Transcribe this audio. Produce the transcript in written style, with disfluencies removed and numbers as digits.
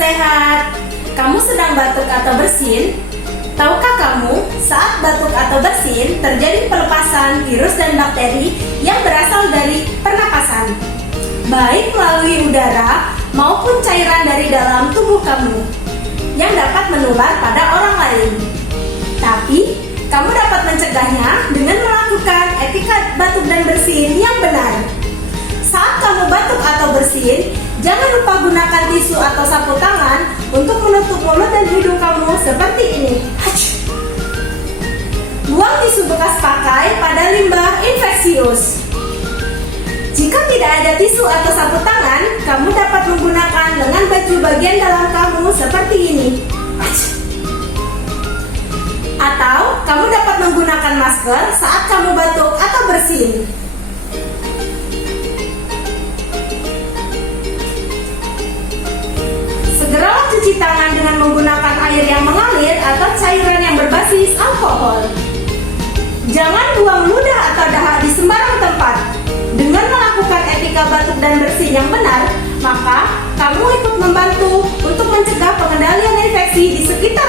sehat. Kamu sedang batuk atau bersin? Tahukah kamu, saat batuk atau bersin terjadi pelepasan virus dan bakteri yang berasal dari pernapasan, baik melalui udara maupun cairan dari dalam tubuh kamu, yang dapat menular pada orang lain. Tapi, kamu dapat mencegahnya dengan melakukan etika batuk dan bersin yang benar. Saat kamu batuk atau bersin, jangan lupa gunakan tisu atau sapu tangan untuk menutup mulut dan hidung kamu seperti ini. Buang tisu bekas pakai pada limbah infeksius. Jika tidak ada tisu atau sapu tangan, kamu dapat menggunakan lengan baju bagian dalam kamu seperti ini. Atau kamu dapat menggunakan masker saat kamu batuk atau bersin. Segeralah cuci tangan dengan menggunakan air yang mengalir atau cairan yang berbasis alkohol. Jangan buang ludah atau dahak di sembarang tempat. Dengan melakukan etika batuk dan bersin yang benar, maka kamu ikut membantu untuk mencegah pengendalian infeksi di sekitar